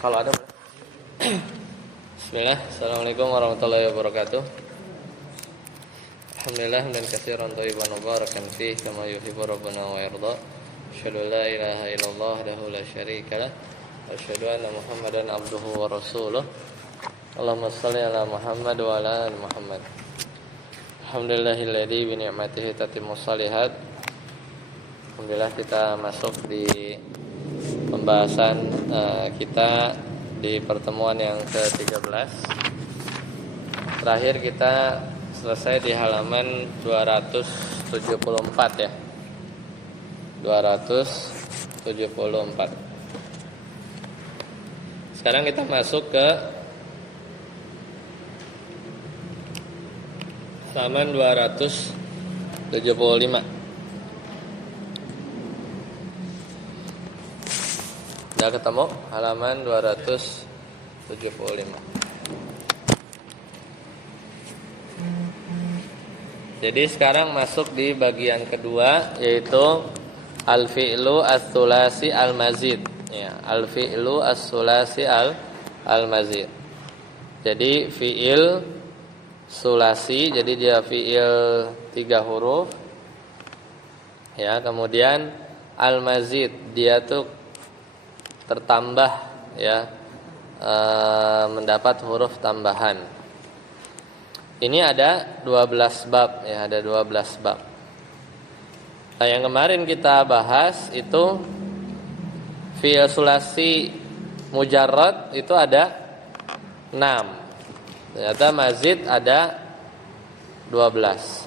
Kalau ada boleh. Bismillah. Assalamualaikum warahmatullahi wabarakatuh. Alhamdulillah dan katsiran thayyiban mubarakan fihi kama yuhibbu rabbuna wa yarda. Asyhadu an la ilaha illallah wahdahu la syarika lah. Wa asyhadu anna Muhammadan abduhu wa rasuluh. Allahumma shalli ala Muhammad wa ala ali Muhammad. Alhamdulillahilladzi bi ni'matihi tatimmus shalihat. Alhamdulillah kita masuk di pembahasan kita di pertemuan yang ke-13. Terakhir kita selesai di halaman 274 ya. 274. Sekarang kita masuk ke halaman 275. Sudah ketemu halaman 275. Jadi sekarang masuk di bagian kedua, yaitu al-fi'lu as-sulasi al-mazid ya, al-fi'lu as-sulasi al-mazid. Jadi fi'il sulasi, jadi dia fi'il 3 huruf ya, kemudian al-mazid dia tuh tertambah ya, mendapat huruf tambahan. Ini ada 12 bab ya, ada 12 bab. Nah, yang kemarin kita bahas itu fi'il sulasi mujarrad itu ada 6. Ternyata mazid ada 12.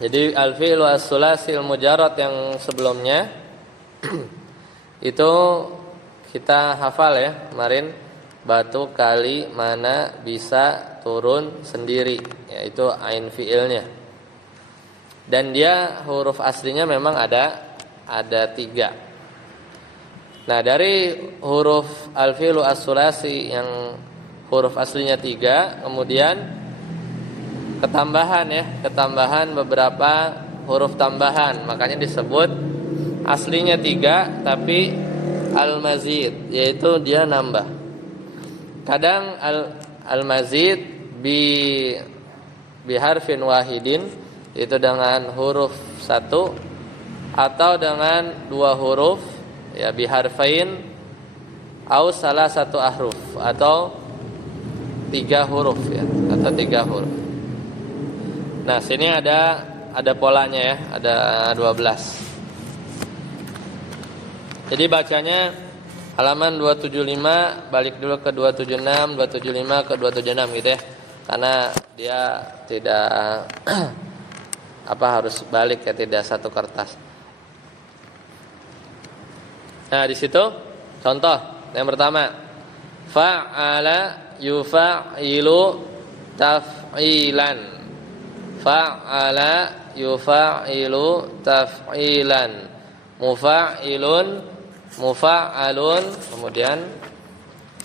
Jadi al-fi'lu as-sulasi al-mujarrad yang sebelumnya itu kita hafal ya kemarin, batu kali mana bisa turun sendiri, yaitu ain fi'ilnya. Dan dia huruf aslinya memang ada 3. Nah, dari huruf al-fi'lu as-sulasi yang huruf aslinya 3, kemudian ketambahan beberapa huruf tambahan, makanya disebut aslinya 3 tapi al-mazid, yaitu dia nambah. Kadang al-mazid bi harfin wahidin, itu dengan huruf 1, atau dengan 2 huruf ya, bi harfain au salah satu ahruf, atau 3 huruf ya, atau 3 huruf. Nah, sini ada polanya ya, ada 12. Jadi bacanya halaman 275, balik dulu ke 276, 275 ke 276 gitu ya. Karena dia tidak harus balik ya, tidak satu kertas. Nah, di situ contoh yang pertama, fa'ala yufa'ilu taf'ilan. Fa'ala yufa'ilu taf'ilan. Mufa'ilun, mufa'alun, kemudian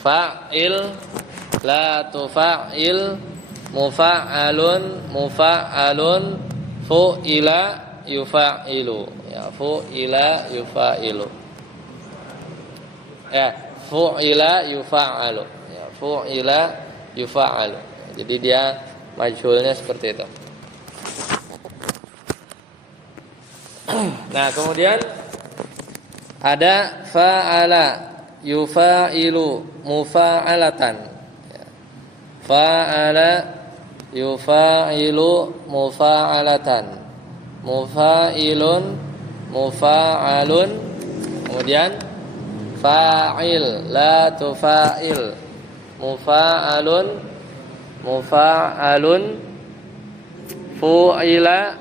fa'il, la tufa'il, mufa'alun, mufa'alun, fu'ila yufa'ilu ya, fu'ila yufa'ilu ya, fu'ila yufa'alu ya, fu'ila yufa'alu. Jadi dia majhulnya seperti itu. Nah, kemudian ada fa'ala yufa'ilu mufa'alatan ya. Fa'ala yufa'ilu mufa'alatan, mufa'ilun, mufa'alun, kemudian fa'il, la tufa'il, mufa'alun, mufa'alun, fu'ila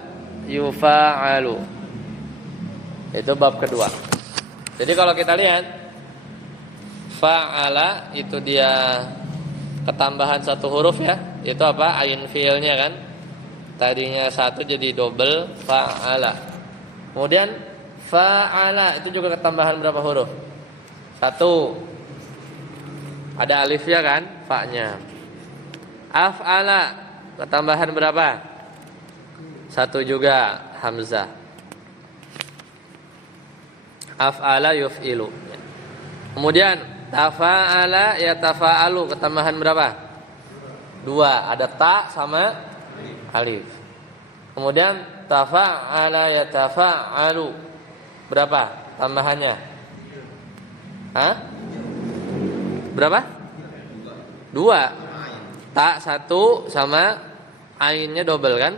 yufa'alu. Itu bab kedua. Jadi kalau kita lihat fa'ala itu dia ketambahan 1 huruf ya. Itu apa? Ain fiilnya kan. Tadinya 1 jadi double fa'ala. Kemudian fa'ala itu juga ketambahan berapa huruf? 1. Ada alifnya kan? Fa'nya. Af'ala ketambahan berapa? 1 juga hamzah. Af'ala yuf'ilu. Kemudian tafa'ala yatafa'alu, ketambahan berapa? 2, ada ta sama alif. Kemudian tafa'ala yatafa'alu, berapa tambahannya? Hah? Berapa? 2. Ta 1 sama ainnya double kan?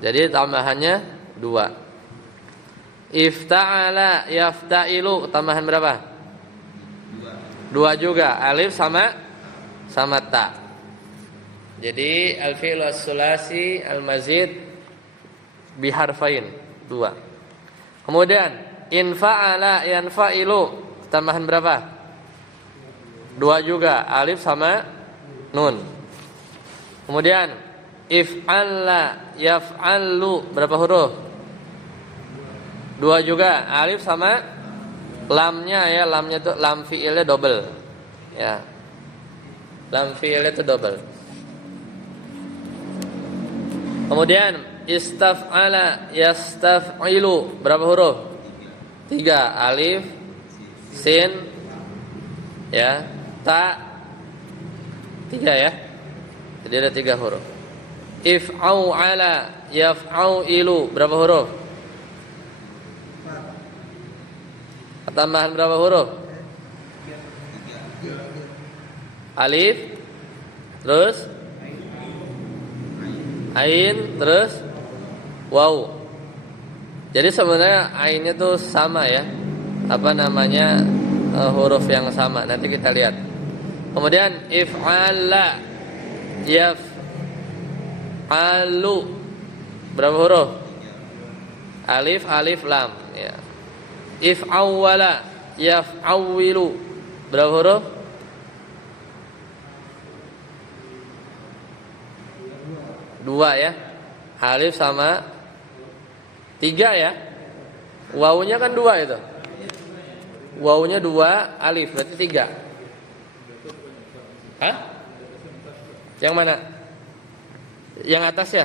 Jadi tambahannya 2. Ifta'ala yafta'ilu, tambahan berapa? 2 juga, alif sama ta. Jadi al-fi'lu as-sulasi al-mazid biharfain 2. Kemudian infa'ala yanfa'ilu, tambahan berapa? 2 juga, alif sama nun. Kemudian if'alla yaf'allu, berapa huruf? 2 juga, alif sama lamnya ya, lamnya itu lam fi'ilnya double. Ya. Lam fi'ilnya itu double. Kemudian istaf'ala yastaf'ilu, berapa huruf? 3, alif, sin, ya, ta, 3 ya. Jadi ada 3 huruf. If'au'ala yaf'au'ilu, berapa huruf? Tambahan berapa huruf? Alif, terus ain, terus waw. Jadi sebenarnya ainnya tuh sama ya, apa namanya, huruf yang sama. Nanti kita lihat. Kemudian if'ala yaf'alu, berapa huruf? Alif, alif, lam ya. If'awwala yaf'awwilu, berapa huruf? 2 ya. Alif sama 3 ya. Wawunya kan 2 itu. Wawunya 2, alif berarti 3. Hah? Yang mana? Yang atas ya?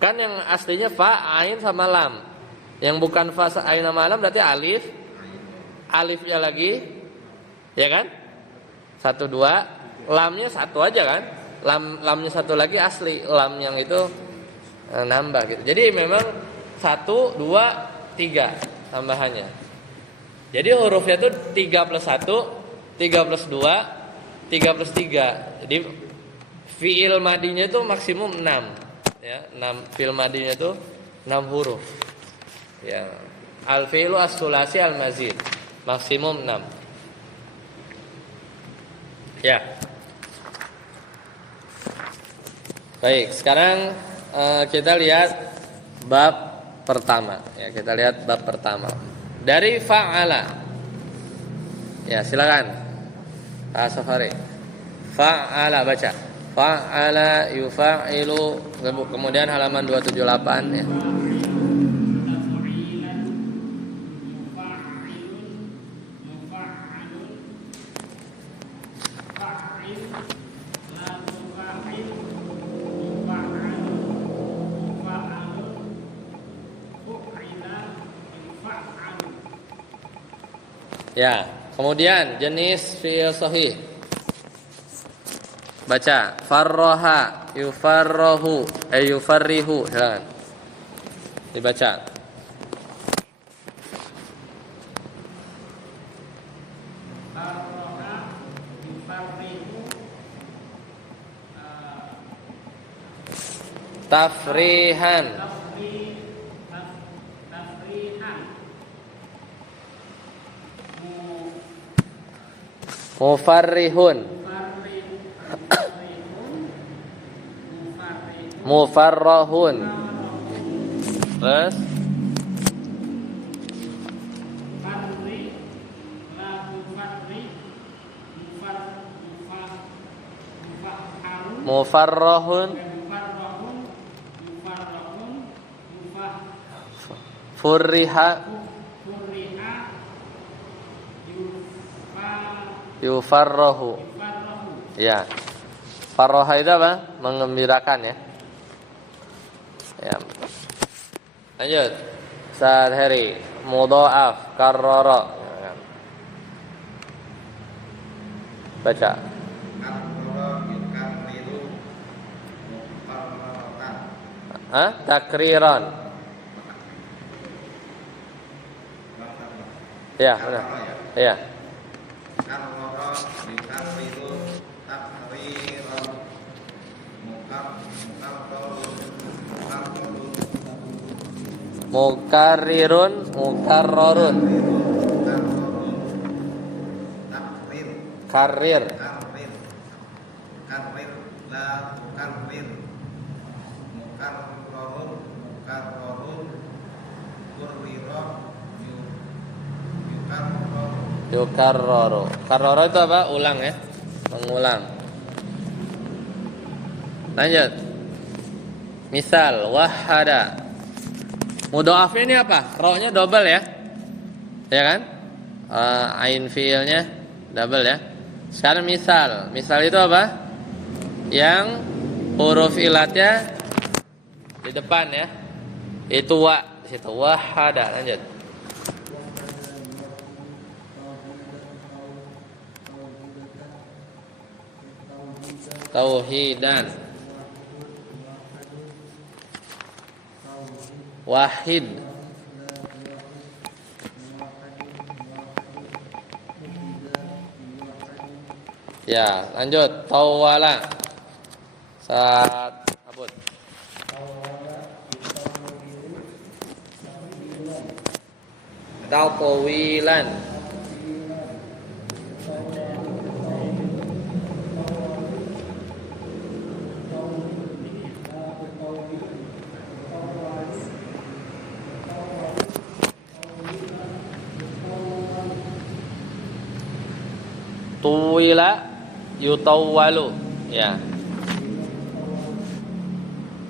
Kan yang aslinya fa, ain sama lam. Yang bukan fa, ain sama lam berarti alif. Alifnya lagi, ya kan? 1, 2. Lamnya 1 aja kan? Lamnya 1 lagi asli. Lam yang itu nambah gitu. Jadi memang 1, 2, 3 tambahannya. Jadi hurufnya itu 3 plus 1, 3 plus 2, 3 plus 3. Jadi fi'il madinya itu maksimum 6 ya. 6 fi'il madinya itu 6 huruf. Ya, al-fi'lu as-sulasi al-mazid maksimum 6. Ya. Baik, sekarang kita lihat bab pertama. Ya, kita lihat bab pertama. Dari fa'ala. Ya, silakan. Pak Safari. Fa'ala baca. Fa'ala yufa'ilu, kemudian halaman 278 ya. Ya, kemudian jenis fi'il shahih. Baca farroha yufarrohu yufarrihu, silakan dibaca. Farroha yufarrihu, Tafrihan, mufarrihun, mufarrahun. Terus mufarrahun, furriha, yufarrahu. Ya. Farroha itu apa? Mengembirakan ya. Ya. Lanjut. Ustaz Heri, mudha'af, karrara. Baca. Karrara yukarriru mukarraratan. Takriran. Ya, benar. Ya. Karrara yukarriru takriran Mukarrirun, mukarrarun. takrir Karir. karrir karrir la tukarrir mukarrarun kurrira yukarraru. Yukarraru. Karrara itu apa? Ulang ya. Mengulang. Lanjut. Misal wahada. Mudha'afnya ini apa? Ro-nya double ya. Ya kan? Ain fiilnya double ya. Sekarang misal. Misal itu apa? Yang huruf ilatnya di depan ya. Itu wa, situ wahada. Lanjut. Tauhidan. Wahid. Ya, lanjut. Tawala. Saat abut. Tawilan. Tuwila yutawwalu. Ya.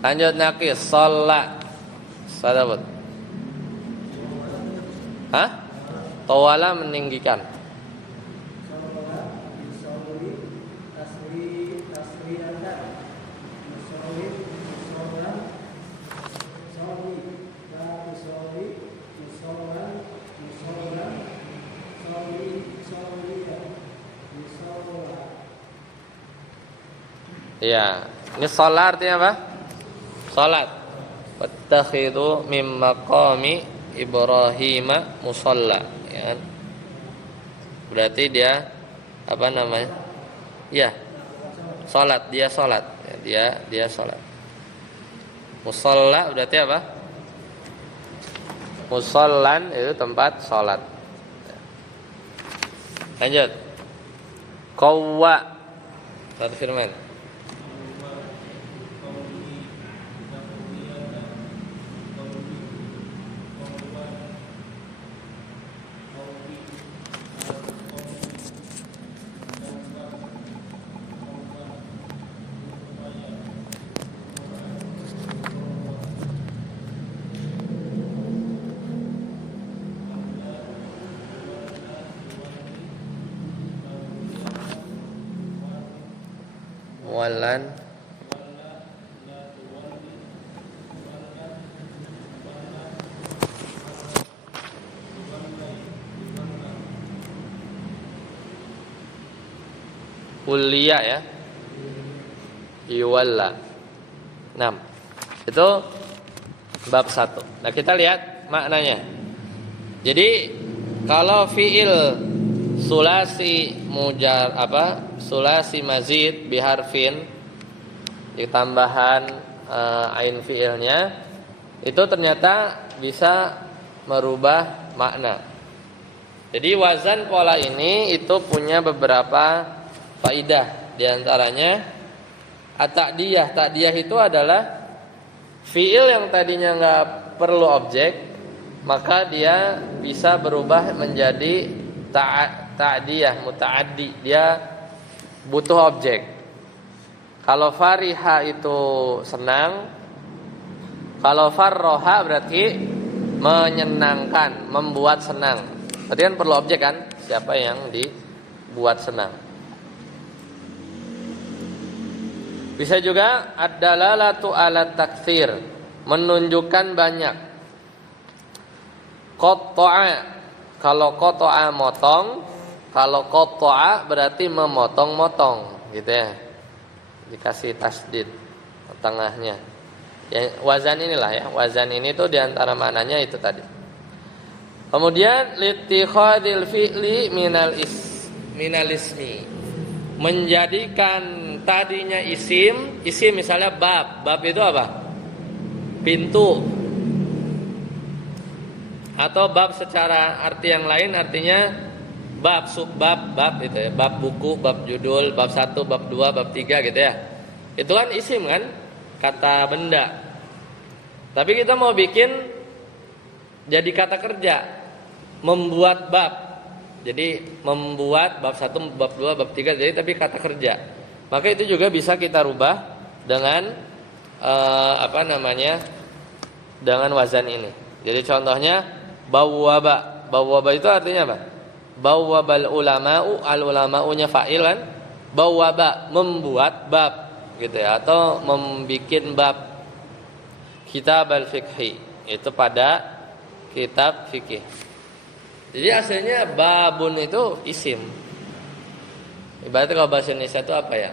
Lanjut nakis. Sholat. Sadabut. Tawala meninggikan. Ya, ini sholat artinya apa? Sholat. Wattakhidhu min maqami Ibrahim musalla. Ya kan? Berarti dia apa namanya? Ya, sholat. Dia sholat. Ya, dia sholat. Musalla berarti apa? Musallan itu tempat sholat. Lanjut. Qawwa. Satu firman. Walan kuliah ya. Iwalla. 6. Itu bab 1. Nah, kita lihat maknanya. Jadi kalau fiil sulasi mujar sulasi mazid biharfin ditambahan ain fiilnya itu ternyata bisa merubah makna. Jadi wazan pola ini itu punya beberapa faidah. Di antaranya at-ta'diyah. Ta'diyah itu adalah fiil yang tadinya enggak perlu objek, maka dia bisa berubah menjadi ta'diyah, muta'addi. Dia butuh objek. Kalau fariha itu senang, kalau farroha berarti menyenangkan, membuat senang. Berarti kan perlu objek kan? Siapa yang dibuat senang? Bisa juga ad-dalalatu 'ala taktsir, menunjukkan banyak. Qata'a, kalau qata'a motong, Kalau qata'a berarti memotong-motong gitu ya. Dikasih tasdid tengahnya. Ya, wazan inilah ya. Wazan ini tuh diantara maknanya itu tadi. Kemudian litikhadil fi'li minal ismi. Menjadikan tadinya isim misalnya bab. Bab itu apa? Pintu. Atau bab secara arti yang lain artinya bab, subbab, bab itu ya. Bab buku, bab judul, bab 1, bab 2, bab 3 gitu ya. Itu kan isim kan? Kata benda. Tapi kita mau bikin jadi kata kerja. Membuat bab. Jadi membuat bab 1, bab 2, bab 3 jadi tapi kata kerja. Maka itu juga bisa kita rubah dengan dengan wazan ini. Jadi contohnya bawwaba. Bawwaba itu artinya apa? Bawwabal ulama'u, al ulama'unya fa'il kan? Bawwaba membuat bab gitu ya, atau membikin bab. Kitab al-fiqhi itu pada kitab fikih. Jadi aslinya babun itu isim. Ibaratnya kalau bahasa Indonesia itu apa ya?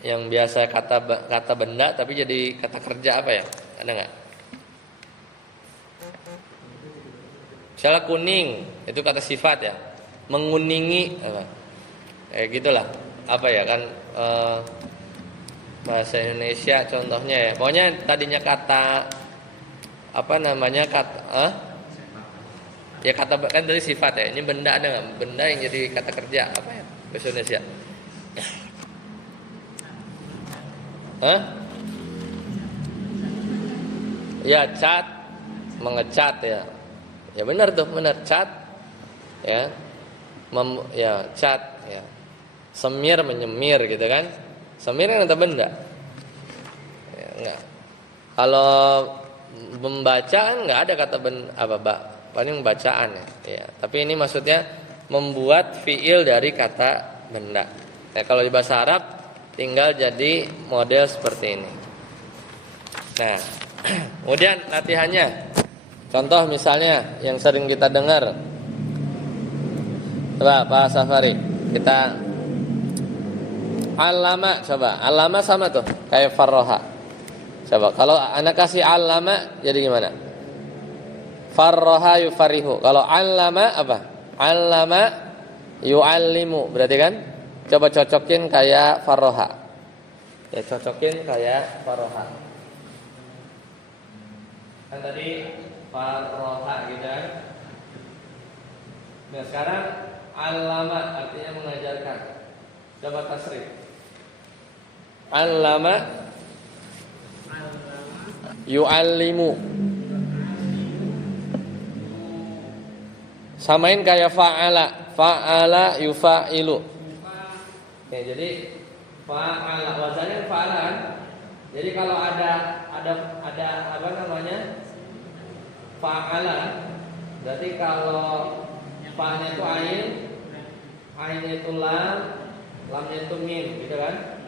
Yang biasa kata benda tapi jadi kata kerja apa ya? Ada nggak? Misalnya kuning itu kata sifat ya, menguningi apa? Gitulah. Apa ya kan bahasa Indonesia contohnya ya. Pokoknya tadinya kata ya kata kan dari sifat ya. Ini benda ada nggak? Benda yang jadi kata kerja apa ya bahasa Indonesia? Ya cat, mengecat ya. Ya benar tuh, benar cat. Ya. Cat ya. Semir, menyemir gitu kan. Semir kan kata benda. Ya, enggak. Kalau membaca kan enggak ada kata paling bacaan ya. Ya. Tapi ini maksudnya membuat fiil dari kata benda. Nah, kalau di bahasa Arab tinggal jadi model seperti ini. Nah, kemudian latihannya. Contoh misalnya yang sering kita dengar. Coba Pak Safari, kita alama coba. Alama sama tuh kayak farroha. Coba kalau anak kasih alama jadi gimana? Farroha yufarihu. Kalau alama apa? Alama yu'allimu. Berarti kan? Coba cocokin kayak farroha. Ya cocokin kayak farroha. Kan tadi farroha gitu kan. Nah sekarang alama artinya mengajarkan. Coba tasrif. Alama yu'allimu. Samain kayak fa'ala. Fa'ala yufa'ilu. Oke, jadi fa'ala wazannya fa'ala kan? Jadi kalau ada apa namanya? Fa'ala berarti kalau fa'nya itu ainnya itu lam, lamnya itu mim gitu kan?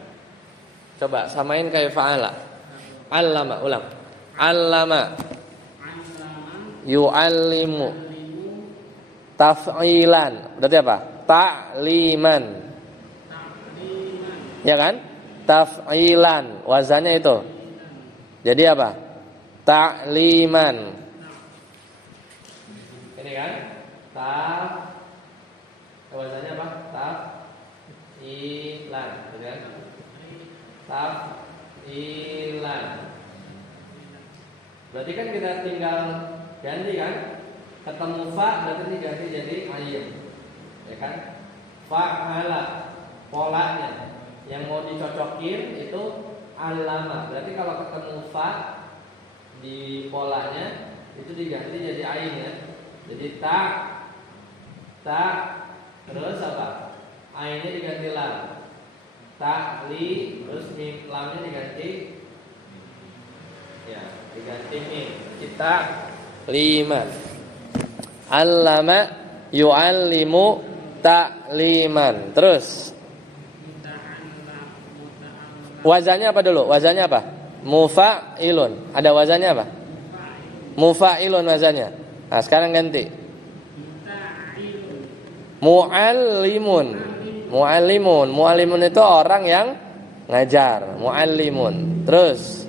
Coba samain kayak fa'ala. Allama, ulang. Allama yu'allimu taf'ilan. Berarti apa? Ta'liman. Ya kan? Taf'ilan. Wazannya itu. Jadi apa? Ta'liman. Ini kan? Wazannya apa? Taf'ilan. Gitu kan? Taf'ilan. Berarti kan kita tinggal ganti kan? Ketemu fa berarti diganti jadi ayin. Ya kan? Fa'ala polanya yang mau dicocokin itu alama. Berarti kalau ketemu fa di polanya itu diganti jadi ayin ya. Jadi ta terus apa? Ainnya diganti lam. Ta'li terus mim lamnya diganti mim. Kita 5. Allama yu'allimu ta'liman. Terus wazannya apa dulu? Wazannya apa? Mufa'ilun. Ada wazannya apa? Mufa'ilun wazannya. Nah, sekarang ganti. Muallimun. Muallimun. Muallimun itu orang yang ngajar. Muallimun. Terus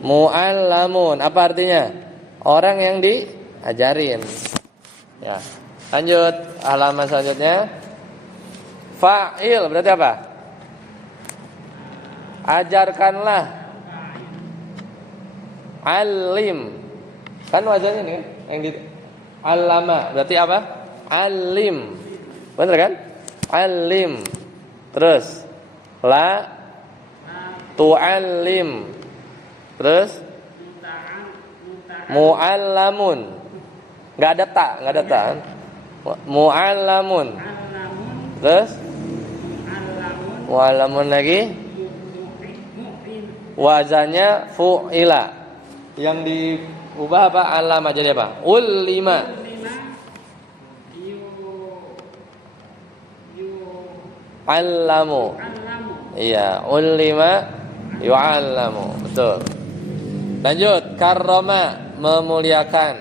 muallamun. Apa artinya? Orang yang diajarin. Ya. Lanjut halaman selanjutnya. Fa'il berarti apa? Ajarkanlah. Alim. Kan wazannya nih kan? Yang di allama berarti apa? Alim. Benar kan? Alim. Terus la tu'allim. Terus mu'allamun. Enggak ada ta, enggak ada ta. Mu'allamun. Terus mu'allamun lagi. Wazannya fu'ila. Yang diubah apa? Allama jadi apa? Ulima. Allamu. Iya, ulima yu'allamu. Betul. Lanjut, karrama, memuliakan.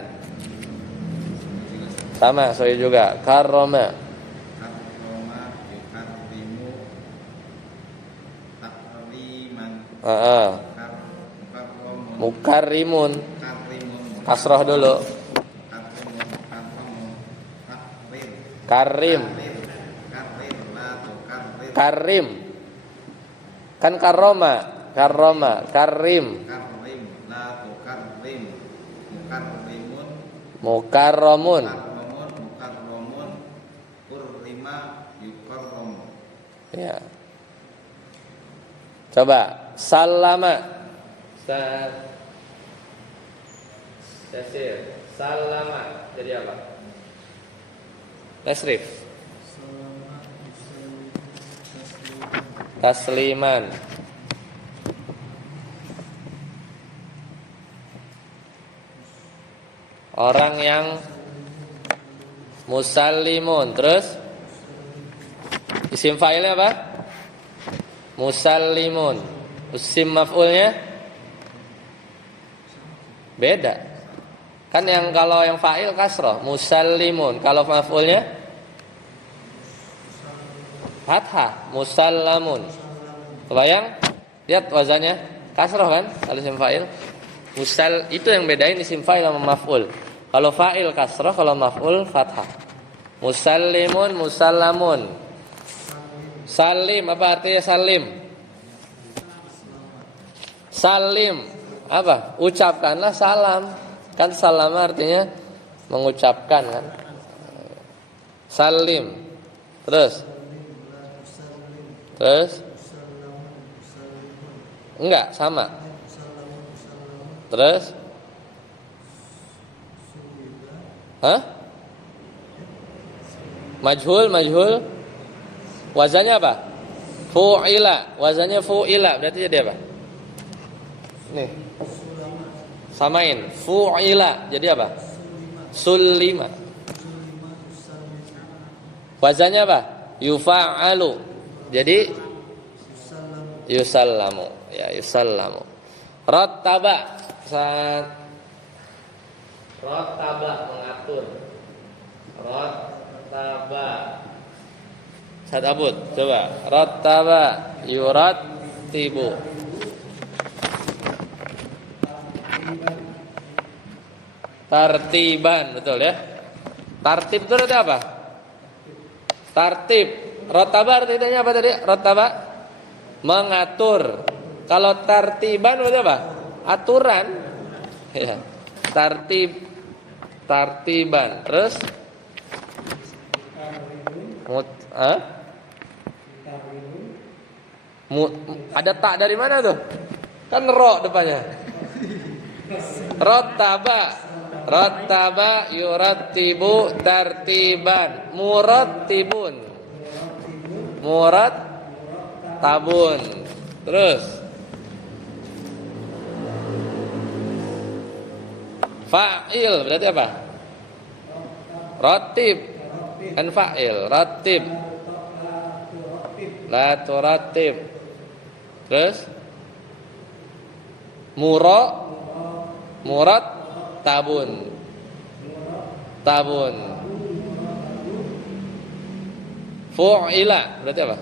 Sama, saya juga. Karrama. Karroma yukarrimu takriman. Karromun. Mukarrimun. Karrimun. Kasroh dulu. Karrimun. Karromun. Takrir. Karim. Karrir. La tukarrir. Karim. Kan karroma. Karroma. Karim. Karrim. La tukarrim. Mukarrimun. Mukarramun. Mukarramun. Mukarramun. Kurrima yukarramu. Ya. Coba salama. Tasir. Salama jadi apa? Tasrif. Tasliman. Orang yang musallimun. Terus isim fa'ilnya apa? Musallimun. Isim maf'ulnya beda. Kan yang kalau yang fa'il kasroh, musallimun. Kalau maf'ulnya fathah, musallamun. Kebayang? Lihat wazannya kasroh kan? Kalau isim fa'il. Itu yang bedain isim fa'il sama maf'ul. Kalau fa'il kasroh, kalau maf'ul fathah. Musallimun, musallamun. Salim, apa artinya salim? Salim, apa? Ucapkanlah salam. Kan salam artinya mengucapkan kan. Salim. Terus enggak sama. Terus Majhul. Wazannya apa? Fu'ila. Wazannya fu'ila. Berarti jadi apa? Nih. Samain. Fu'ila. Jadi apa? Sulima. Wazannya apa? Yufa'alu. Jadi yusallamu. Ya, yusallamu. Rattaba. Rattaba mengatur. Rattaba. Sadabut. Coba. Rattaba yurattibu. Tartiban, betul ya. Tartib itu artinya apa? Tartib. Rattaba artinya apa tadi? Rattaba mengatur. Kalau tartiban itu apa? Aturan. Ya. Tartiban. Terus ada tak dari mana tuh? Kan ro depannya. Rattaba yurattibu tartiban. Murattabun. Terus fa'il berarti apa? Rattib. Kan fa'il. Rattib. La turattib. Terus murat tabun. Fu'ila berarti apa?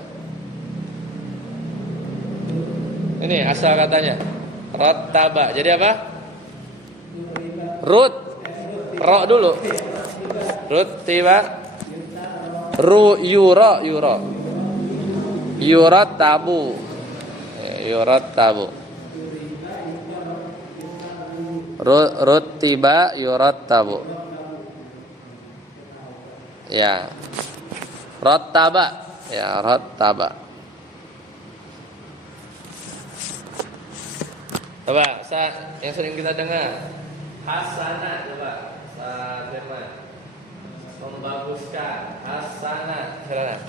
Ini asal katanya. Rattaba. Jadi apa? Rut. Ro dulu. Rutiba. Yura. Yurattabu. Yurattabu. Rutiba yurattabu. Ya. Rattaba. Ya, rattaba. Coba, yang sering kita dengar. Hasanah, coba. Firman. Membaguskan. Hasanah. Silakan.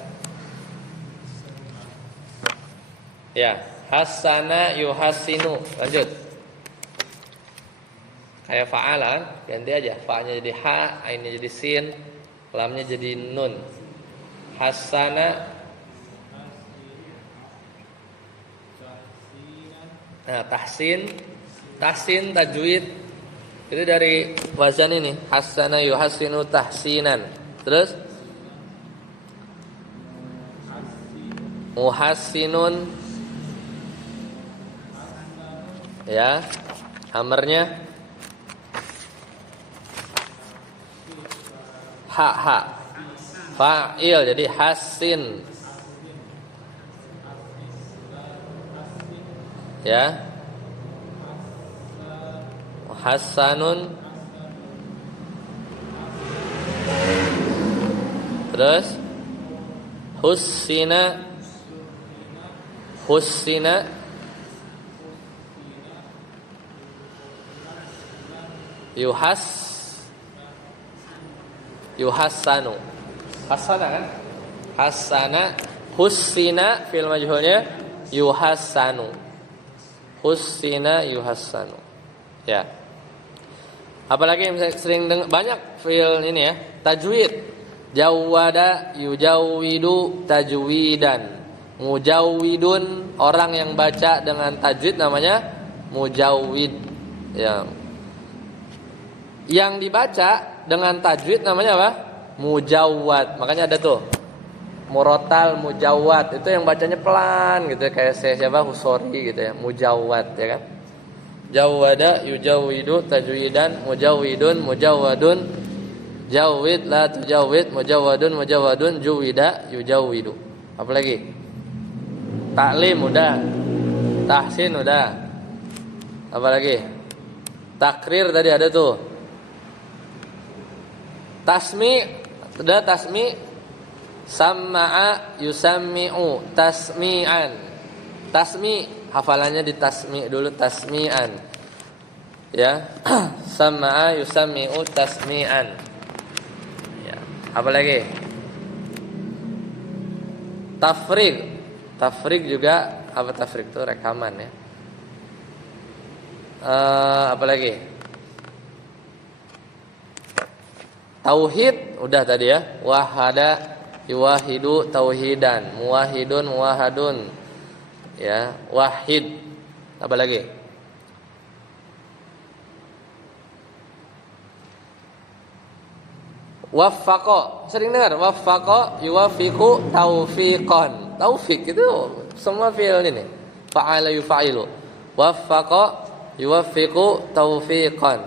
Ya, hasana yuhasinu. Lanjut. Kayak fa'ala, ganti aja. Fa'nya jadi ha, ainnya jadi sin, lamnya jadi nun. Hasana. Nah, tahsin, tajwid. Itu dari wazan ini. Hasana yuhasinu tahsinan. Terus muhassinun. Ya, amarnya ha. Fa'il jadi hasin. Ya. Hasanun. Terus hussina. Yuhassanu. Hasana kan? Hasana. Hussina fil majhulnya yuhassanu. Hussina yuhassanu. Ya. Apalagi yang sering dengar banyak fil ini ya. Tajwid. Jawwada yujawwidu tajwidan. Mujawwidun, orang yang baca dengan tajwid namanya mujawwid. Ya. Yang dibaca dengan tajwid namanya apa? Mujawwad. Makanya ada tuh murotal mujawwad. Itu yang bacanya pelan gitu ya, kayak siapa Husori gitu ya. Mujawwad ya kan. Jawwada yujawwidu tajwidan, mujawwidun mujawwadun, jawwid la tujawwid, mujawwadun juwida yujawwidu. Apa lagi? Taklim udah. Tahsin udah. Apa lagi? Takrir tadi ada tuh. Tasmi, sudah tasmi. Samma'a yusammi'u tasmi'an. Tasmi, hafalannya di tasmi dulu, tasmi'an. Ya. Samma'a yusammi'u tasmi'an. Ya. Apa lagi? Tafrig juga, apa tafrig itu rekaman ya. Apa lagi? Tauhid udah tadi ya. Wahada yuwahidu tauhidan, muwahidun muwahadun. Ya, wahid. Apa lagi? Waffaqa. Sering dengar waffaqa yuwaffiqu taufiqan. Taufik itu semua fi'il ini. Fa'ala yufa'ilu. Waffaqa yuwaffiqu taufiqan.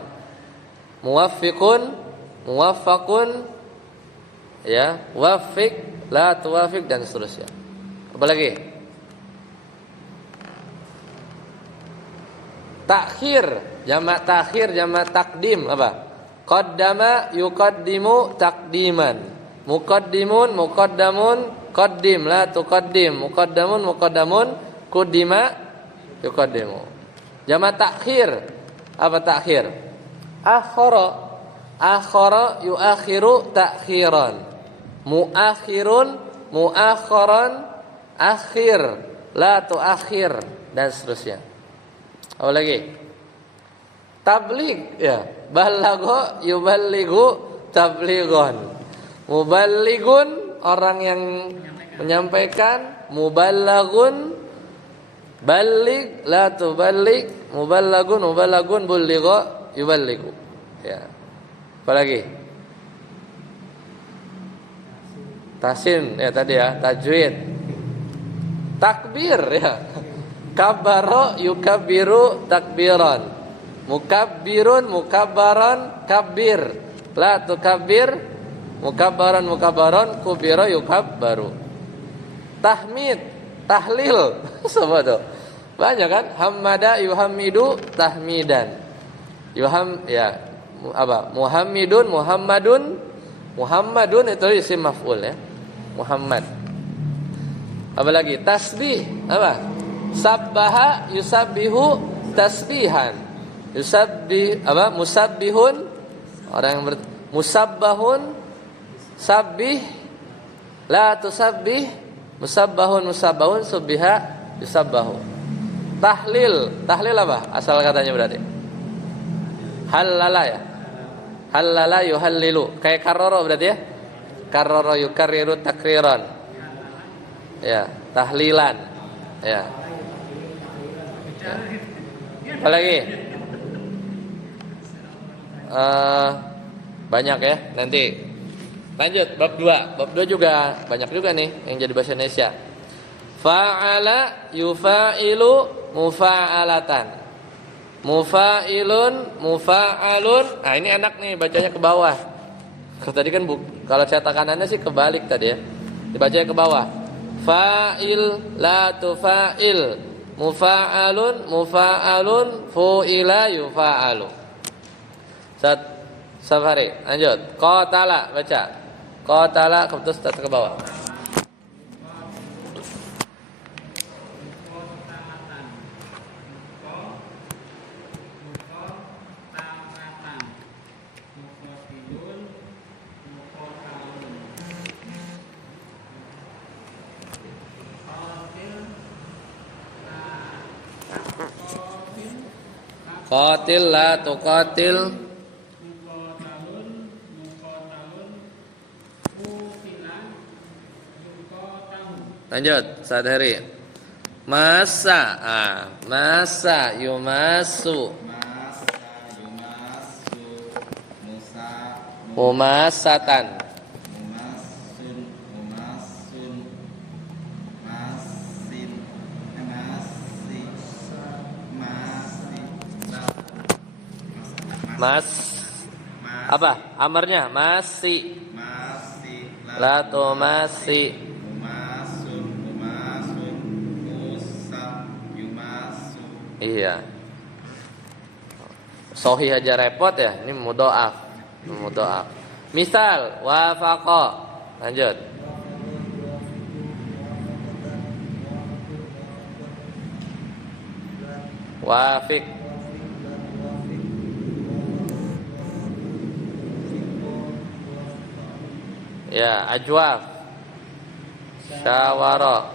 Muwaffiqun muwaffaqun, ya, wafiq, la tuwafiq dan seterusnya. Apa lagi? Takhir, jamak takhir, jamak takdim apa? Qaddama yuqaddimu takdiman. Muqaddimun muqaddamun, qaddim la tuqaddim, muqaddamun quddima yuqaddimu. Jamak takhir, apa takhir? Akhara yuakhiru takhiran. Muakhirun muakharan, akhir la tuakhir dan seterusnya. Apa lagi? Tabligh ya. Balagha yuballighu tablighon. Muballighun, orang yang menyampaikan. Muballaghun, balligh la tuballigh, muballaghun bulligha yuballighu. Ya. Apa lagi? Tahsin ya tadi ya, tajwid. Takbir ya. Kabbaro yukabbiru takbiran. Mukabbirun mukabbaran kabbir. La tukabbir mukabbaran mukabbaran kubira yukabbaru. Tahmid, tahlil. Sama tuh. Banyak kan? Hamada yuhamidu tahmidan. Ya apa? Muhammidun Muhammadun itu isim maf'ul ya. Muhammad. Apa lagi? Tasbih. Apa? Sabbaha yusabbihu tasbihan. Apa? Musabbihun orang yang musabbahun sabbih la tusabbih musabbahun subbiha yusabbahu. Tahlil apa? Asal katanya berarti halala ya. Halala yuhallilu. Kayak karoro berarti ya. Karoro yukarriru takriran. Ya, tahlilan. Ya. Apa lagi? Banyak ya. Nanti lanjut bab 2. Bab 2 juga banyak juga nih yang jadi bahasa Indonesia. Fa'ala yufa'ilu mufa'alatan. Mufa'ilun mufa'alun. Nah, ini enak nih bacanya ke bawah. Tadi kan kalau cetakanannya sih kebalik tadi ya. Dibacanya ke bawah. Fa'il la tufa'il. Mufa'alun mufa'alun fu'ila yufa'alu. Safari, lanjut. Qatala baca. Qatala terus ke bawah. Qatil la tuqatil. Lanjut, sadari. Masa, masa yumasu. Mumasatan. Mas apa? Amarnya masih. Lato masih. Iya. Sohih aja repot ya. Ini mudhoaf. Misal wafaqa. Lanjut. Wafiq. Ya, ajwaf. Syawara.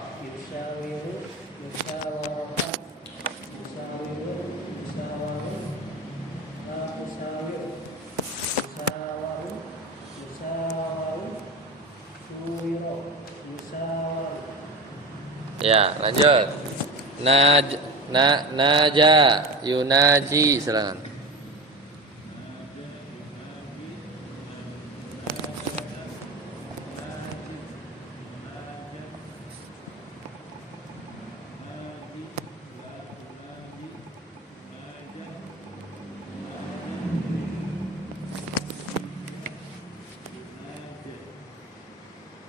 Ya, lanjut. Naja yunaji, silakan.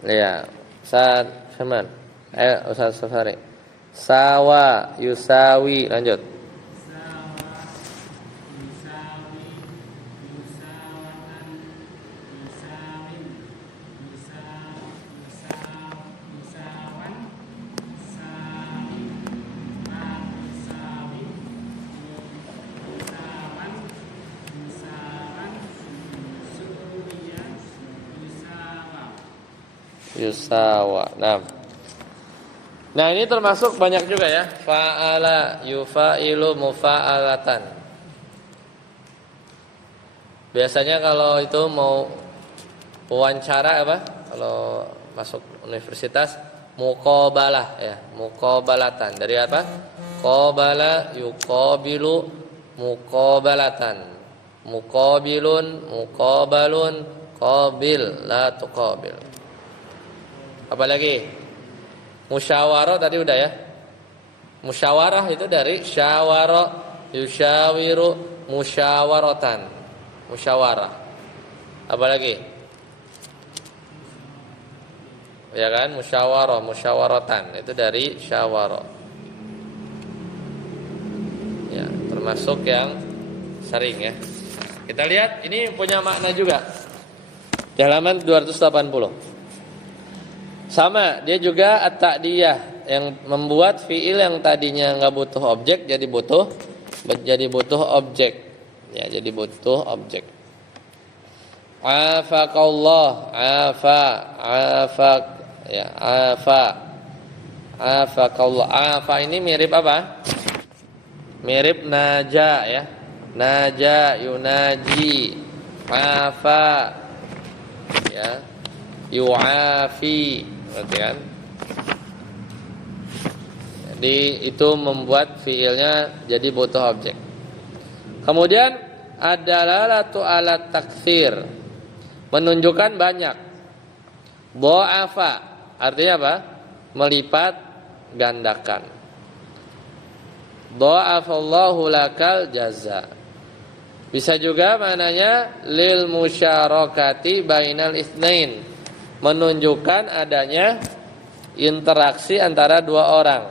Ya, Ustaz Firman. Ustaz Safari. Sawa yusawi, lanjut. Yusawa. Nah, ini termasuk banyak juga ya. Fa'ala yufa'ilu mufa'alatan. Biasanya kalau itu mau wawancara apa? Kalau masuk universitas muqabalah ya, muqabalatan. Dari apa? Qabala yuqabilu muqabalatan. Muqabilun muqabalun qabil la tuqabil. Apalagi? Musyawarah tadi udah ya. Musyawarah itu dari syawara, yusyawiru, musyawaratan. Musyawarah. Apalagi? Ya kan? Musyawarah, musyawaratan. Itu dari syawara. Ya, termasuk yang sering ya. Kita lihat ini punya makna juga. Di halaman 280. Sama, dia juga at-ta'diyah yang membuat fiil yang tadinya nggak butuh objek jadi butuh objek. Ya, jadi butuh objek. Afaqallah, afaq ya, afaqallah. Afa ini mirip apa? Mirip naja ya. Naja yunaji. Afa ya. Yu'afi, berarti kan? Jadi itu membuat fiilnya jadi butuh objek. Kemudian adalalatu alat taktsir, menunjukkan banyak. Dha'afa artinya apa? Melipat gandakan. Dha'afallahu lakal jaza. Bisa juga maknanya lil musyarakati bainal itsnain, menunjukkan adanya interaksi antara dua orang.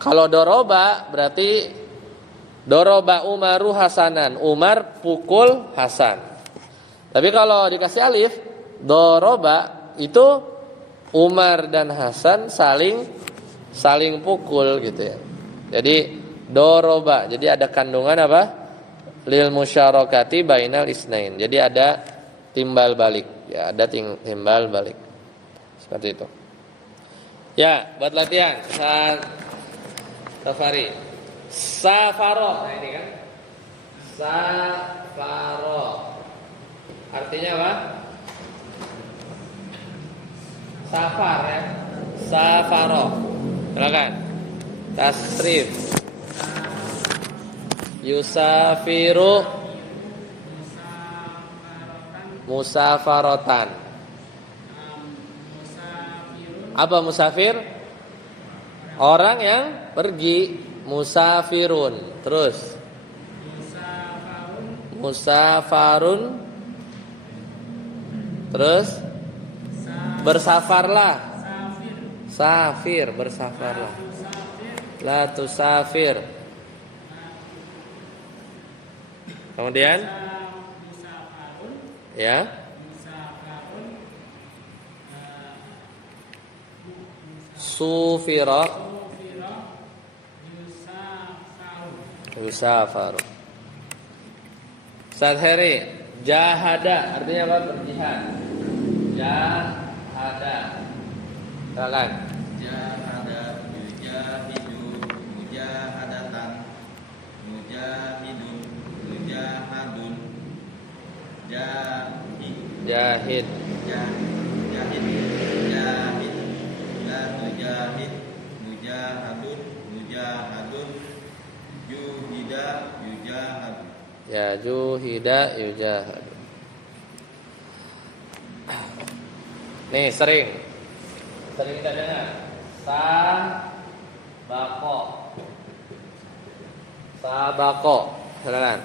Kalau doroba berarti doroba Umaru Hasanan, Umar pukul Hasan. Tapi kalau dikasih alif, doroba itu Umar dan Hasan saling pukul gitu ya. Jadi doroba, jadi ada kandungan apa? Lil musyarakati bainal isnain. Jadi ada timbal balik. Ya, ada timbal balik. Seperti itu. Ya, buat latihan. Safari. Safaro. Nah ini kan. Safaro. Artinya apa? Safar ya. Safaro. Silakan. Tasrif. Yusafiru musafaratan. Apa musafir? Orang yang pergi. Musafirun. Terus musafarun. Terus bersafarlah. Safir, bersafarlah. La tusafir. Kemudian ya. Sufira yusafaru. Ustaz Heri, jahada artinya apa? Berjihad. Jahada. Silakan. Jahada yujahidu mujahadatan mujahidun mujahadun Jahid. Jahid la tujahid mujahadun mujahadun juhida yujahad. Ya, juhida yujahad. Nih sering kita dengar sabako. Silakan.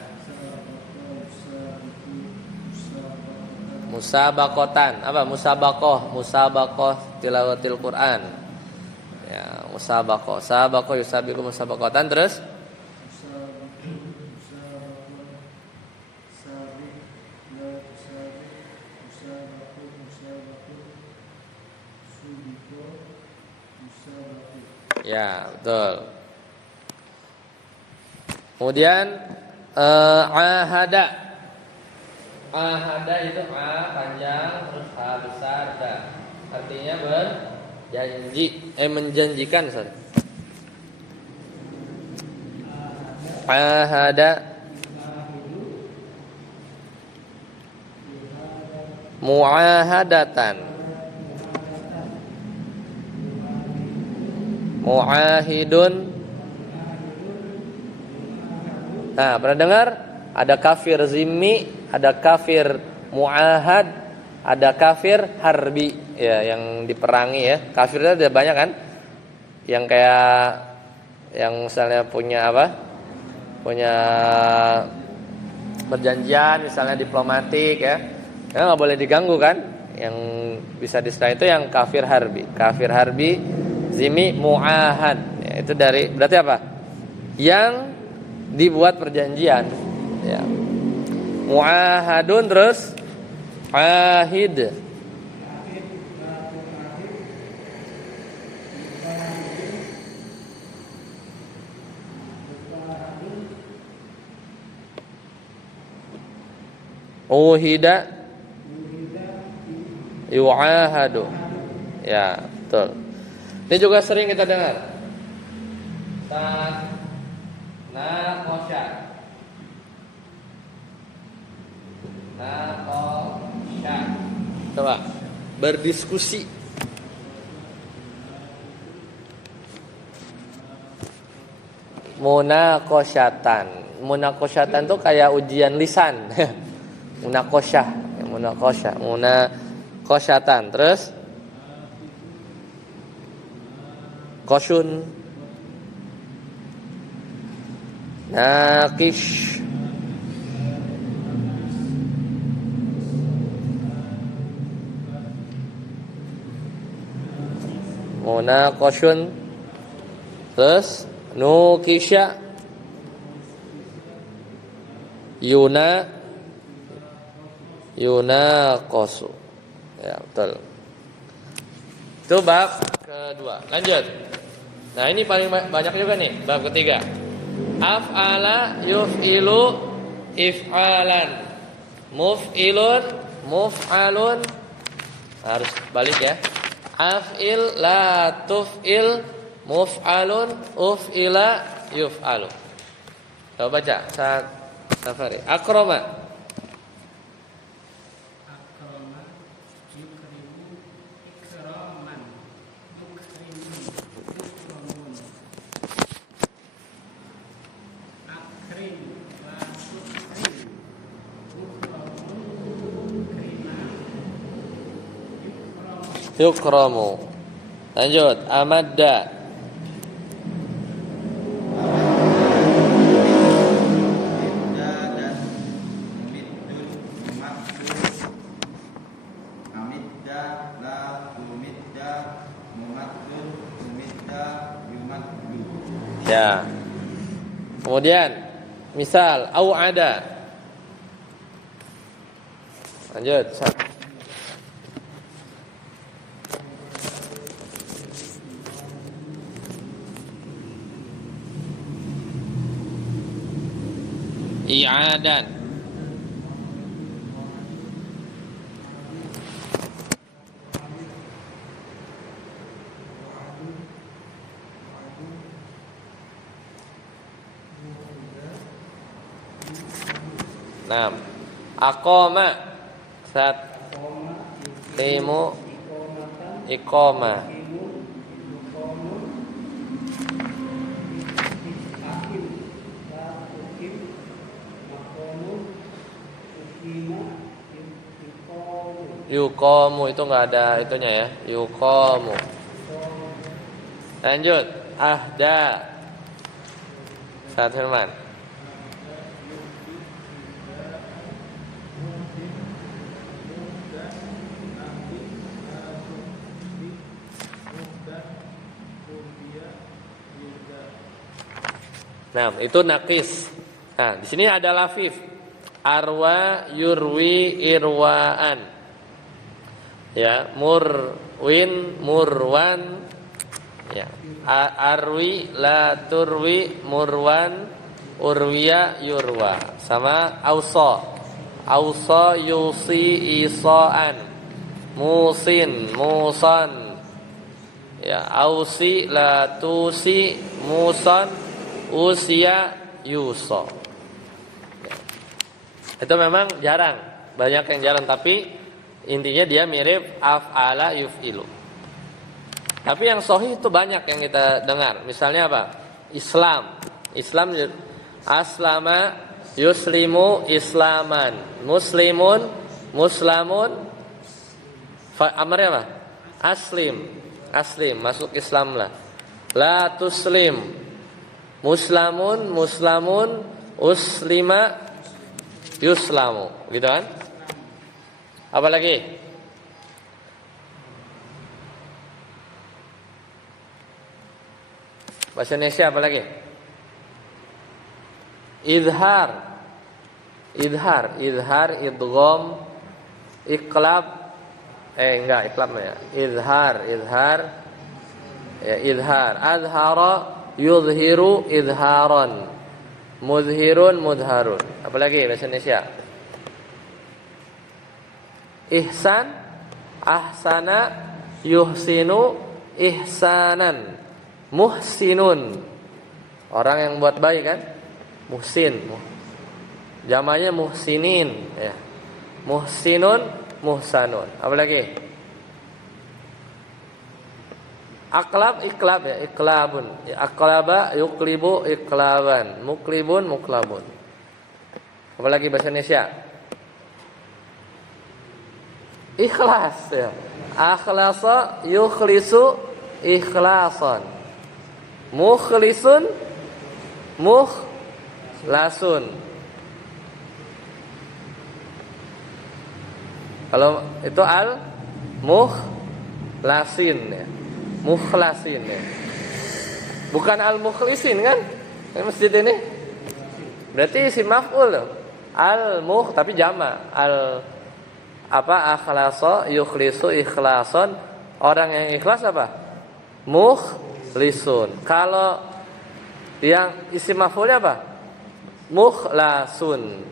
Musabakotan. Apa musabakoh tilawatil Quran. Ya, musabakoh. Sabakoh yusabiku musabakotan. Terus ya, betul. Kemudian ahada. Ahada itu a panjang terus h besar da. Artinya berjanji, menjanjikan. Ahada muahadatan. Muahidun. Nah, pernah dengar? Ada kafir zimmi, ada kafir muahad, ada kafir harbi ya, yang diperangi ya. Kafirnya ada banyak kan? Yang kayak yang misalnya punya apa? Punya perjanjian misalnya diplomatik ya. Ya nggak boleh diganggu kan? Yang bisa diserang itu yang kafir harbi. Kafir harbi zimi muahad. Ya, itu dari berarti apa? Yang dibuat perjanjian ya. Muahadun terus ahid. Uhida yu'ahadu. Ya, betul. Ini juga sering kita dengar. Naqasha. Naqasha. Coba berdiskusi. Munaqashatan. Munaqashatan tuh kayak ujian lisan. Munaqashah, munaqashah, munaqashatan. Terus qasyun, naqish, munaqashun. Terus nukisha, yunaqasu. Ya, betul. Itu bab kedua. Lanjut. Nah, ini paling banyak juga nih, bab ketiga. Af'ala yuf'ilu if'alan. Muf'ilun muf'alun. Harus balik ya. Af'il la tuf'il muf'alun uf'ila yuf'alu. Coba baca saat Safari. Akrama. Yukramu. Lanjut. Amadda. Ya. Kemudian misal au ada. Lanjut. I'adan. Naam. Aqama. Sat. Timu. Iqama. Yuqamu itu enggak ada itunya ya. Yuqamu. Lanjut. Ahda. Saat Firman. Nah, itu naqis. Nah, di sini ada lafif. Arwa yurwi irwaan. Ya, murwin murwan. Ya. Arwi la turwi murwan urwiya yurwa. Sama ausa. Ausa yusi isaan. Musin musan. Ya, ausi la tusi musan usia yuso. Ya. Itu memang jarang, banyak yang jarang, tapi intinya dia mirip af'ala yuf'ilu. Tapi yang sahih itu banyak yang kita dengar. Misalnya apa? Islam aslama yuslimu islaman, muslimun muslamun Amarnya apa? Aslim. Aslim, masuk Islam lah. La tuslim. Muslamun, muslamun, uslima, yuslamu. Gitu kan? Apa lagi? Bahasa Indonesia apa lagi? Idhar. Idhar, idhar, idgham, iqlab. Enggak, iqlab ya. Idhar, idhar. Ya, idhar. Adhara, yudhiru, idharan. Mudhirun, mudharun. Apa lagi bahasa Indonesia? Ihsan, ahsana, yuhsinu, ihsanan. Muhsinun. Orang yang buat baik kan? Muhsin. Jamanya muhsinin ya. Muhsinun, muhsanun. Apa lagi? Aklab, iklab ya, iklabun. Aklaba, yuklibu, iklaban. Muklibun, muklabun. Apa lagi bahasa Indonesia? Ikhlas ya. Akhlasa, yukhlisu, ikhlasan. Mukhlisun, mukhlasun. Kalau itu al mukhlasin ya. Mukhlasin ya. Bukan al mukhlisin kan? Ini masjid ini. Berarti isim maf'ul loh. Al tapi jama. Al akhlasa yukhlisu ikhlason. Orang yang ikhlas apa? Mukhlisun. Kalau yang isim maf'ulnya apa? Mukhlasun.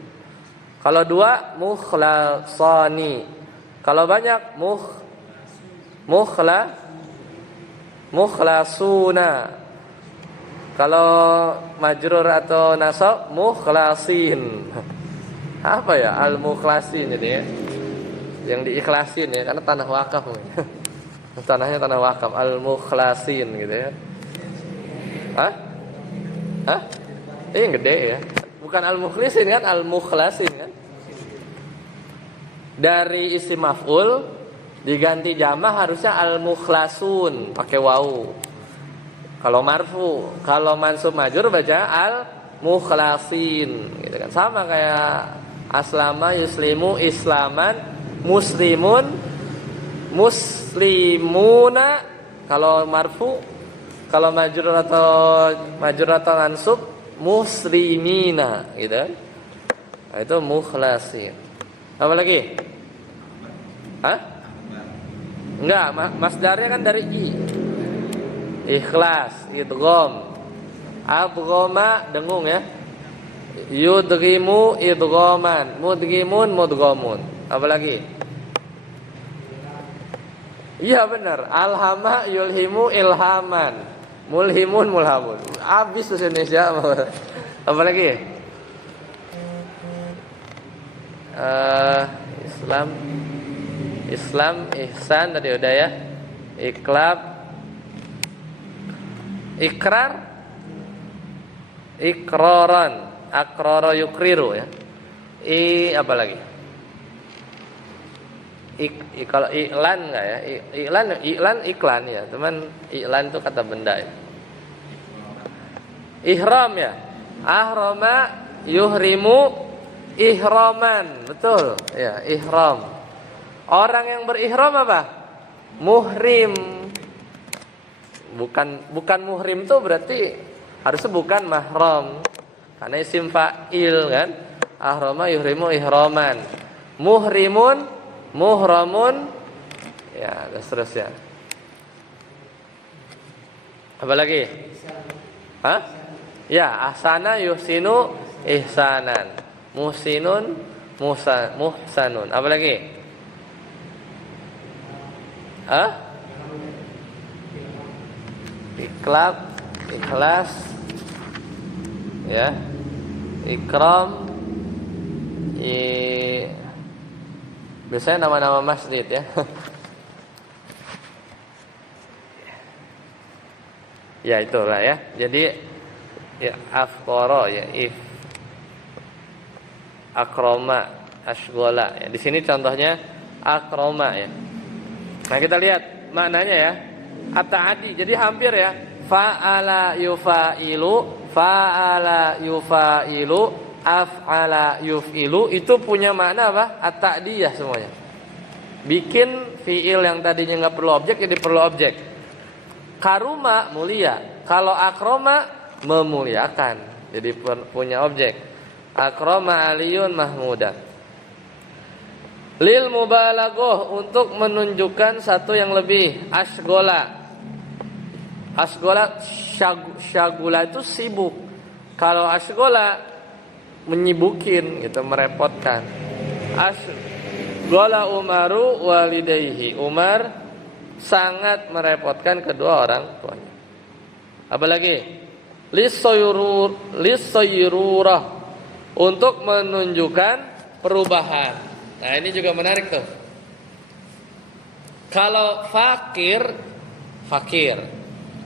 Kalau dua mukhlasani. Kalau banyak mukhlasuna. Kalau majrur atau nasab mukhlasin. Apa ya? Al-mukhlasin jadi ya. Yang diikhlasin ya, karena tanah wakaf. Tanahnya tanah wakaf, al-mukhlasin gitu ya. Hah? Yang gede ya. Bukan al-mukhlisin kan, al-mukhlasin kan. Dari isim maf'ul diganti jama' harusnya al-mukhlasun pakai wawu. Kalau marfu, kalau mansub majrur baca al-mukhlasin gitu kan. Sama kayak aslama, yuslimu, islaman, muslimun, muslimuna. Kalau marfu, kalau majrur atau mansub muslimina gitu kan. Nah, itu mukhlasin. Apa lagi? Hah? Enggak, masdarnya kan dari i. Ikhlas, idgham. Adghama dengung ya. Yudghimu idghaman, mudghimun mudghamun. Apa lagi? Iya benar. Alhama yulhimu ilhaman. Mulhimun mulhamun. Habis bahasa Indonesia. Apa lagi? Islam, ihsan tadi udah ya. Iqlab, ikrar, ikraran, akrara yukriru ya. Apa lagi? Kalau iklan enggak ya? Iklan ya, teman. Iklan itu kata benda ya. Ihram ya. Ahrama yuhrimu ihraman. Betul ya, ihram. Orang yang berihram apa? Muhrim. Bukan muhrim tuh berarti harusnya bukan mahram. Karena isim fa'il kan. Ahrama yuhrimu ihraman. Muhrimun, muhramun. Ya, dan seterusnya. Apa lagi? Hah? Ya, ahsana yuhsinu ihsanan. Muhsinun, muhsanun. Apa lagi? Iklab, ikhlas, ya, ikram, biasanya nama-nama masjid ya. Ya itulah ya. Jadi ya afqara ya akroma, ashgola ya. Di sini contohnya akroma ya. Nah, kita lihat maknanya ya. At-ta'adi. Jadi hampir ya. Fa'ala yufailu, fa'ala yufailu, af'ala yuf'ilu, itu punya makna apa? At-ta'diyah semuanya. Bikin fi'il yang tadinya enggak perlu objek jadi perlu objek. Karuma mulia. Kalau akroma memuliakan. Jadi punya objek. Akroma aliyun mahmudan. Lil mubalaghah, untuk menunjukkan satu yang lebih. Asgola. Asgola syagula itu sibuk. Kalau asgola menyibukin gitu, merepotkan. Asgola Umaru walidayhi. Umar sangat merepotkan kedua orang tuanya. Apalagi lisayrurah, untuk menunjukkan perubahan. Nah, ini juga menarik tuh. Kalau fakir.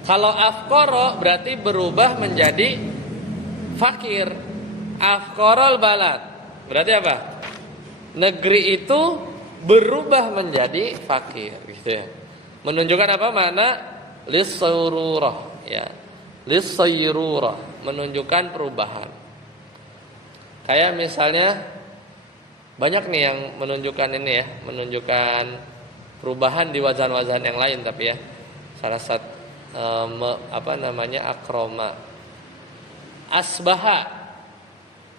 Kalau afqara berarti berubah menjadi fakir. Afqarul balad berarti apa? Negeri itu berubah menjadi fakir, gitu ya. Menunjukkan apa makna lisayrurah, ya. Lisayrurah, menunjukkan perubahan. Kayak misalnya banyak nih yang menunjukkan ini ya, menunjukkan perubahan di wazan-wazan yang lain, tapi ya salah satu akroma. Asbaha.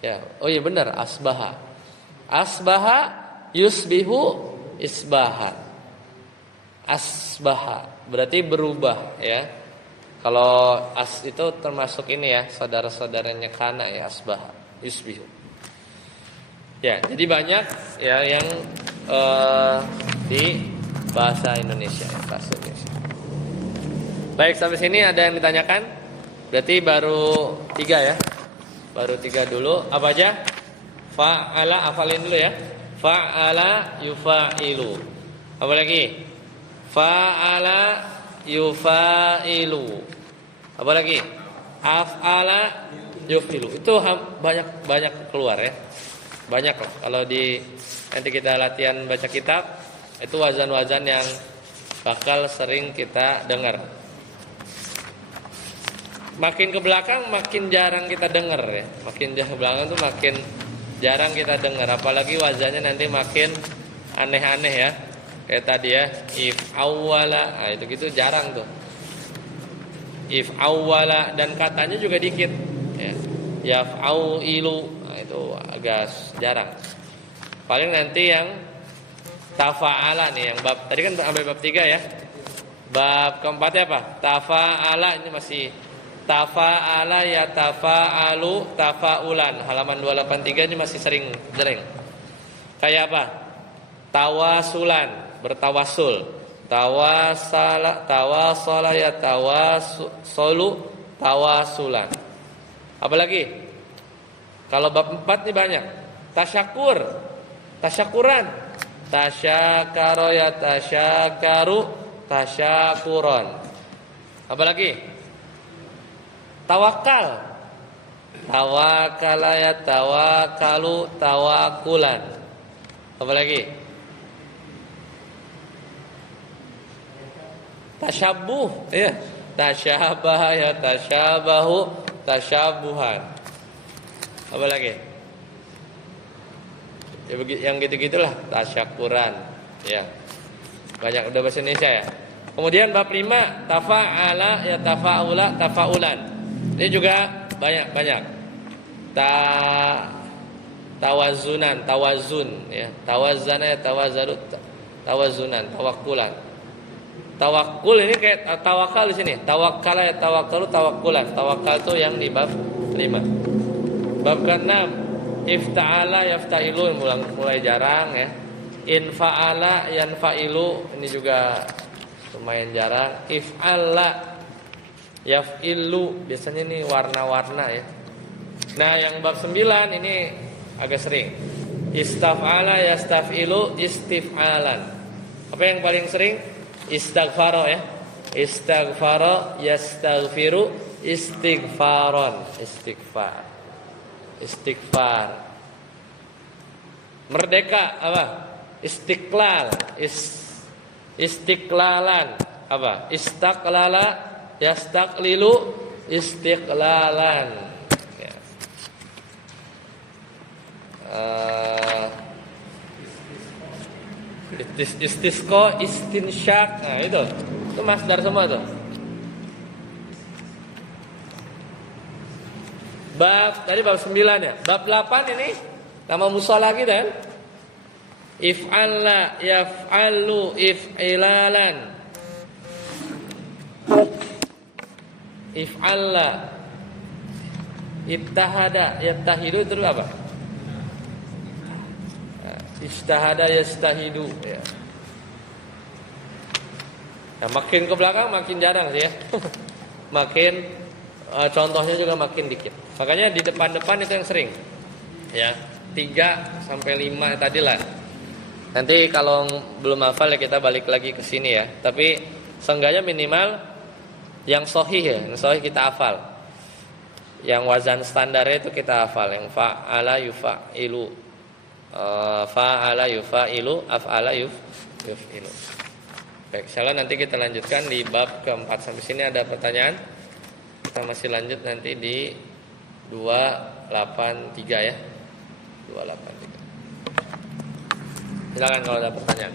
Ya, oh iya benar, asbaha. Asbaha yusbihu isbaha. Asbaha berarti berubah ya. Kalau as itu termasuk ini ya, saudara-saudaranya kana ya, asbaha, yusbihu. Ya, jadi banyak ya yang di bahasa Indonesia ya, bahasa Indonesia. Baik, sampai sini ada yang ditanyakan? Berarti baru 3 ya. Baru 3 dulu. Apa aja? Fa'ala, hafalin dulu ya. Fa'ala yufa'ilu. Apa lagi? Fa'ala yufailu. Apa lagi? Af'ala yuf'ilu. Itu banyak keluar ya. Banyak loh. Kalau nanti kita latihan baca kitab, itu wazan-wazan yang bakal sering kita dengar. Makin ke belakang makin jarang kita dengar ya. Makin ke belakang tuh makin jarang kita dengar. Apalagi wazannya nanti makin aneh-aneh ya. Kayak tadi ya, if awwala, nah, itu gitu jarang tuh. If awwala, dan katanya juga dikit ya. Yaf'auilu, nah itu agak jarang. Paling nanti yang tafa'ala nih, yang bab tadi kan sampai bab 3 ya. Bab keempatnya apa? Tafa'ala, ini masih tafa'ala ya tafa'alu tafa'ulan. Halaman 283 ini masih sering. Kayak apa? Tawasulan, bertawasul. Tawasala ya tawasulu tawasulan. Apalagi? Kalau bab 4 ini banyak. Tasyakuran. Tasyakaro ya tasyakaru tasyakuron. Apalagi? Tawakal. Tawakala ya tawakalu tawakulan. Apa lagi? Tasyabuh, ya. Tasyabah ya tasyabahu tasyabuhan. Apa lagi? Ya yang gitu-gitulah, tasyakuran, ya. Banyak udah bahasa Indonesia ya. Kemudian bab 5, tafa'ala ya tafa'ula tafa'ulan. Ini juga banyak. Tawazunan, tawazun ya. Tawazana ya tawazalu tawazunan, tawakulan. Tawakul ini kayak tawakal di sini. Tawakkala ya tawakkalu tawakkulan. Tawakal itu yang di bab 5. Bab ke-6, ifta'ala yaftailu, mulai jarang ya. Infa'ala yanfa'ilu, ini juga lumayan jarang. If'alla yaf'ilu, biasanya ini warna-warna ya. Nah, yang bab 9 ini agak sering. Istaf'ala yastaf'ilu istif'alan. Apa yang paling sering? Istighfaro ya. Istighfaro yastaghfiru istighfaron. Istighfar. Merdeka apa? Istiqlal. Istiqlalan. Apa? Istaqlala yastaqlilu istiqlalan. Ya. Istisqa, istinsyak. Nah, itu masdar semua tuh. Tadi bab 9 ya. Bab 8 ini nama mushola kita kan. If'alla yaf'allu if'ilalan. If'alla ittahada yattahidu itu apa? Istahada yastahidu ya. Nah, makin ke belakang makin jarang sih ya. Makin contohnya juga makin dikit. Makanya di depan-depan itu yang sering. Ya, 3 sampai 5 tadilah. Nanti kalau belum hafal ya kita balik lagi ke sini ya. Tapi seenggaknya minimal yang sahih ya, yang sahih kita hafal. Yang wazan standarnya itu kita hafal. Yang fa'ala yufa'ilu, fa'ala yufa'ilu, af'ala yuf'ilu. Baik, insyaallah nanti kita lanjutkan di bab keempat. Sampai sini ada pertanyaan? Kita masih lanjut nanti di 283 ya. 283. Silakan kalau ada pertanyaan.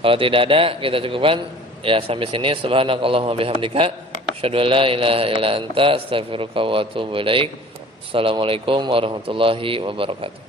Kalau tidak ada, kita cukupkan. Ya, sampai sini. Subhanakallahumma bihamdika, asyhadu an la ilaha illa anta, astaghfiruka wa atubu ilaik. Assalamualaikum warahmatullahi wabarakatuh.